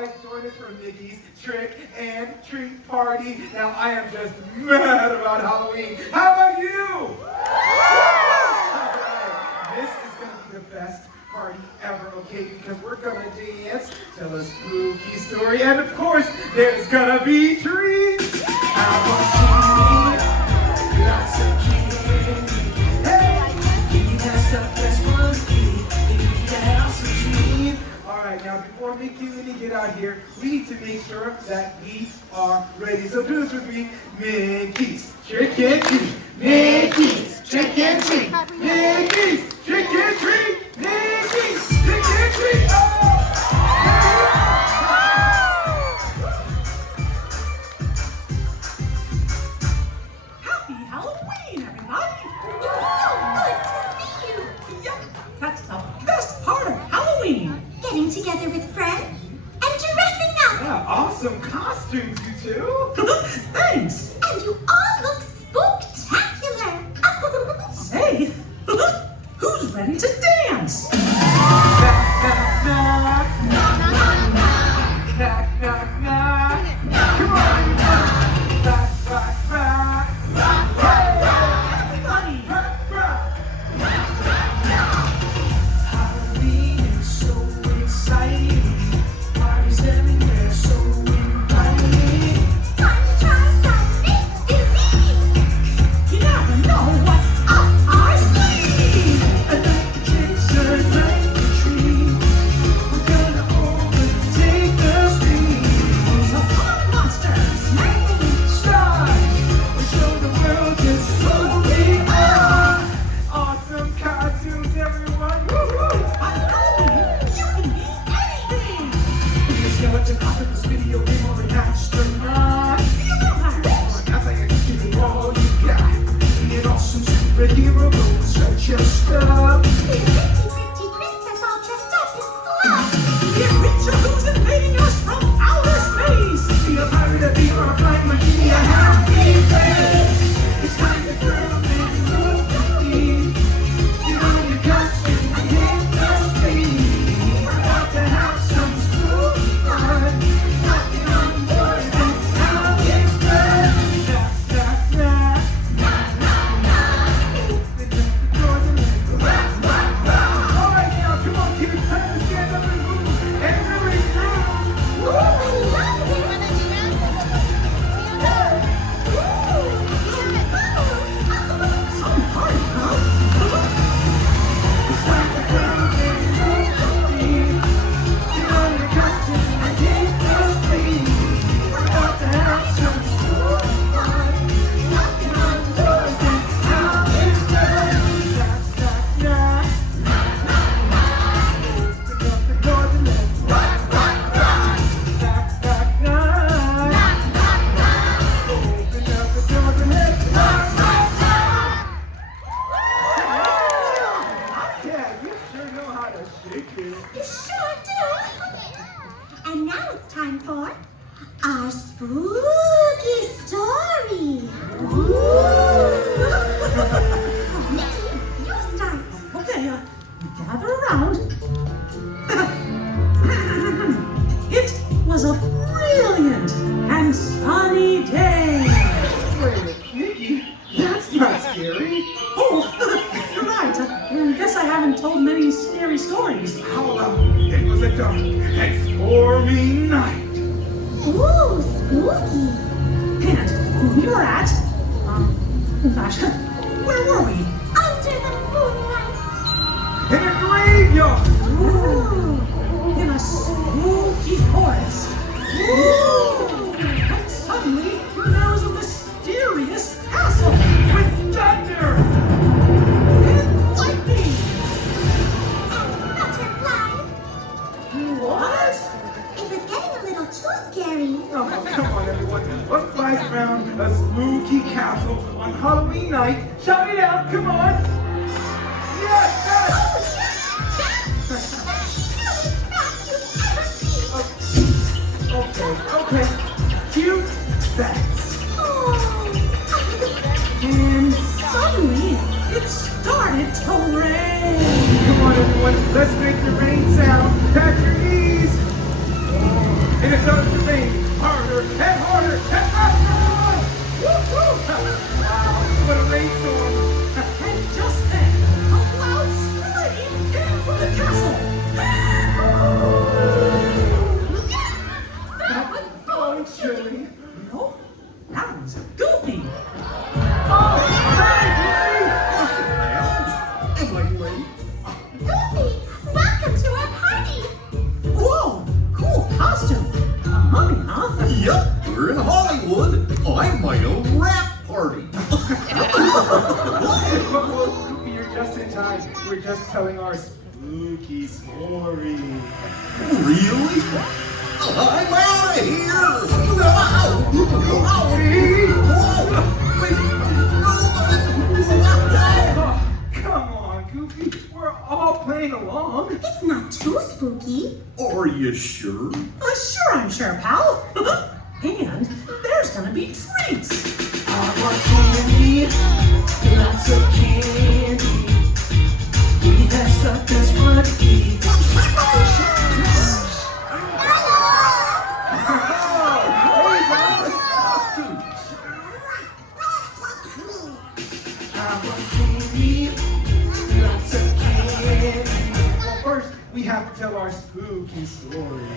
guys join us for Mickey's Trick and Treat Party. Now, I am just mad about Halloween. How about you? This is going to be the best party ever, okay? Because we're going to dance, tell a spooky story, and of course, there's going to be treats. I want to see lots of candy. Hey, Mickey has the best monkey. Mickey has some treats. All right, now before Mickey and Minnie get out here, we need to make sure that we are ready. So do this with me. Mickey's Trick and Treat. Mickey's Trick and Treat. Mickey's Trick and Treat. Mickey's Trick and Treat. Happy Halloween, everybody! It's so good to see you! Yep, that's the best part of Halloween! Getting together with friends and dressing up! Yeah, awesome costumes, you two. Thanks! And you all look spooktacular! Say, who's ready to dance? Knock, knock, knock. Knock, knock, knock. Come on. Rock, rock, rock. Everybody! Halloween is so exciting. Parties everywhere, so inviting. Time to try some make-believe! You never know what's up our sleeve! And like the tricks are like the tree. We're gonna overtake the street. Those are fun monsters! Mermaids! Stars, we'll show the world just who we are. Awesome costumes, everyone. Woo-hoo! On Halloween, you can be anything! Be a skeleton, octopus, video game, or an astronaut. Be a vampire! That's like I can give you all you got. Be an awesome superhero, go stretch your stuff. Be a pretty princess all dressed up in fluff! Be a creature who's invading us from outer space! Be a pirate, a bee, or a flying monkey, a happy face. It's time to groove and move the beat. Get on your costume and hit the street. We're about to have some spooky fun. Knocking on doors, that's how it's done. Knock, knock, knock. Open up the doors and let go. Rock, rock, rock. All right, now, come on, kids. Time to stand up and move and really groove. Ooh, I love it! Some party, huh? It's time to groove and move the beat. Get on your costume and hit the street. We're about to have some spooky fun. Knocking on doors, that's how it's done. Knock, knock, knock. Open up the doors and let's rock, rock, rock. Knock, knock, knock. Open up the doors and let's rock, rock, rock. Yeah, you sure know how to shake it. You sure do! And now it's time for our spooky story! Mickey, you start! Okay, gather around. It was a brilliant and sunny day. Wait a minute, Mickey, that's not scary. Oh, you're right. I guess I haven't told many scary stories. How about it was a dark and stormy night? Ooh, spooky! And we were at, gosh, where were we? Under the moonlight! In a graveyard! Ooh! In a spooky forest. And suddenly, there was a mysterious castle With thunder! and lightning. And butterflies! What? It was getting a little too scary. Oh, come on, everyone. Let's fly around a spooky castle on Halloween night. Shout it out, come on! Yes, yes! Oh, yes! That's the best you've ever seen! Okay. Cute facts. Oh. And suddenly, it started to rain. Come on, everyone. Let's make the rain sound. Pat your knees. starts to rain harder and harder and faster. Woo-hoo! Wow, what a rainstorm. And just then, a loud scream came from the castle. That was bone chilling. No, that was Goofy. Oh, hey, Am I late? Goofy, welcome to our party. Whoa, cool costume. A mummy, huh? Yup, we're in Hollywood. I'm my own rap party. Goofy, you're just in time. We're just telling our spooky story. Really? I'm out of here! Oh, come on, Goofy. We're all playing along. It's not too spooky. Are you sure? Sure, I'm sure, pal. And there's gonna be treats. I want candy, lots of candy. We have stuff that's fun to eat. Well, first, we have to tell our spooky story.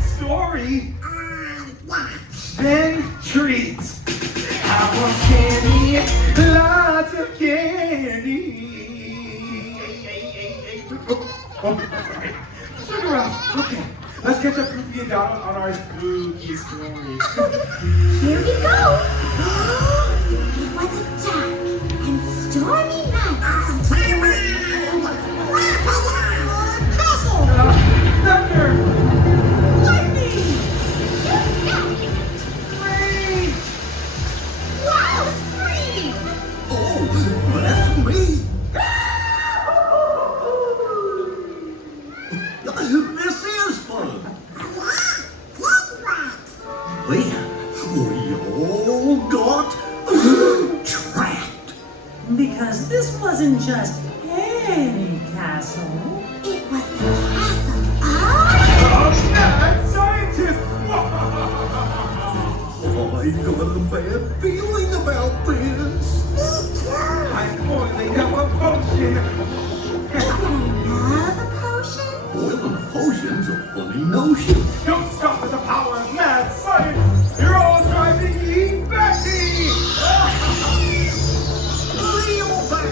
Story? Then treats. I want candy, lots of candy. Oh, sorry. Sugar rush. Okay, let's catch up Goofy and Donald on our spooky story. Here we go. It was a dark and stormy night. Castle! Thunder! Lightning! Rain! Wow, free! Oh, that's me! This is fun! Man, we all got trapped! Because this wasn't just any castle. It was the castle of... Oh, mad scientist! I got a bad feeling about this! I'm boiling up a potion! Love a potion? Boiling a potion's a funny notion. Don't stop at the power of mad science! You're all driving me batty! Real bad!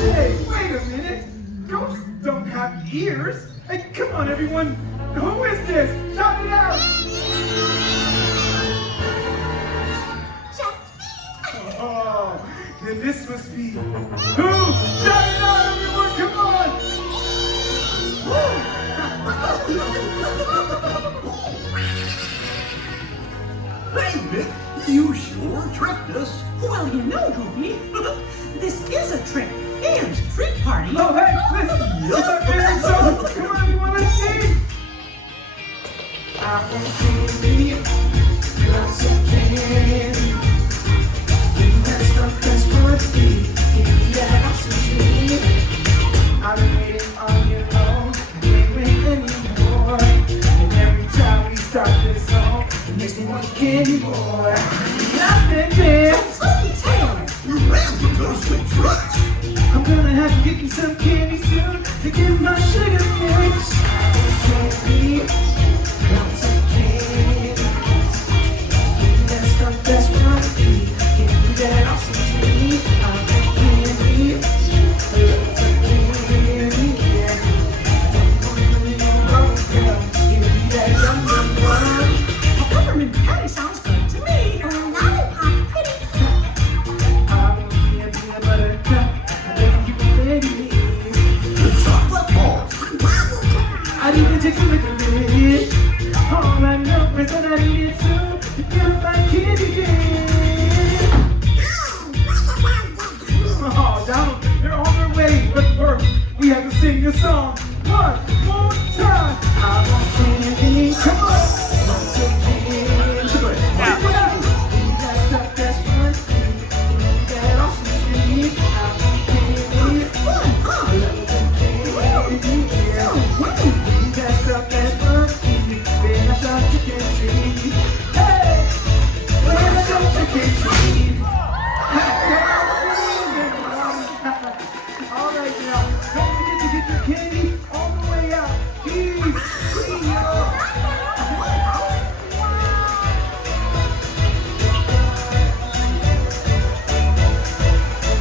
Hey, wait a minute! Ghosts don't have ears! Hey, come on, everyone! Who is this? Shout it out! Just me. Oh, then this must be... Who? Shout it out, everyone! Come on! Hey, Nick, you sure tricked us. Well, you know, Goofy, this is a trick and treat party. Oh, hey, listen! It's a fair show! Come on, everyone, let's sing! I want candy, lots of candy. You have stuff that's worth it. Give me that oxygen. I've been waiting on you long, I can't wait anymore. And every time we start this song, it makes me want candy more. Nothing else. You ran the ghostly trucks. I'm gonna have to get you some candy soon to get my sugar fix. Candy, lots of candy. gotta eat it soon. You feel like candy cane. Oh, Donald, they're on their way. But first, we have to sing a song.